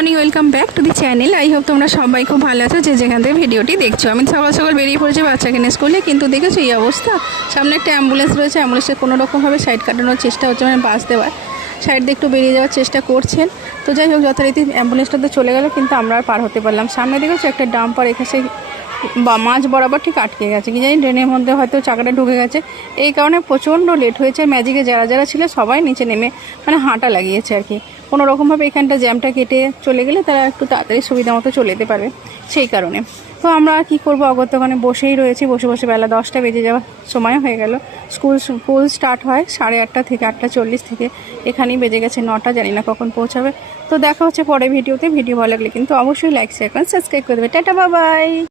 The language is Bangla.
Morning, welcome back to the channel. I hope তোমরা সবাই খুব ভালো আছো যে যেখান থেকে ভিডিওটি দেখছো। আমি সকাল সকাল বেরিয়ে পড়েছি বাচ্চাকে নিয়ে স্কুলে, কিন্তু দেখেছো এই অবস্থা। সামনে একটা অ্যাম্বুলেন্স রয়েছে, অ্যাম্বুলেন্সের কোনো রকমভাবে সাইড কাটানোর চেষ্টা হচ্ছে, মানে বাস দেওয়ার সাইড দিয়ে একটু বেরিয়ে যাওয়ার চেষ্টা করছেন। তো যাই হোক, যথারীতি অ্যাম্বুলেন্সটা তো চলে গেল, কিন্তু আমরা আর পার হতে পারলাম। সামনে দেখেছো একটা ডাম্পার এখানে মাঝ বরাবর ঠিক আটকে গেছে, কি জানি ড্রেনের মধ্যে হয়তো চাকাটা ঢুকে গেছে। এই কারণে প্রচণ্ড লেট হয়েছে। ম্যাজিকে যারা যারা ছিল সবাই নিচে নেমে মানে হাঁটা লাগিয়েছে আর কি। কোনো রকমভাবে এখানটা জ্যামটা কেটে চলে গেলে তারা একটু তাড়াতাড়ি সুবিধা মতো চলে যেতে পারবে, সেই কারণে। তো আমরা কি করবো, অগত্যা ওখানে বসেই রয়েছি। বসে বসে বেলা 10টা বেজে যাওয়ার সময় হয়ে গেল। স্কুল স্টার্ট হয় 8:30 থেকে, 8:40 থেকে। এখানেই বেজে গেছে 9টা, জানি না কখন পৌঁছাবে। তো দেখা হচ্ছে পরে ভিডিওতে। ভিডিও ভালো লাগলে কিন্তু অবশ্যই লাইক, শেয়ার, সাবস্ক্রাইব করে দেবে। Tata, bye bye.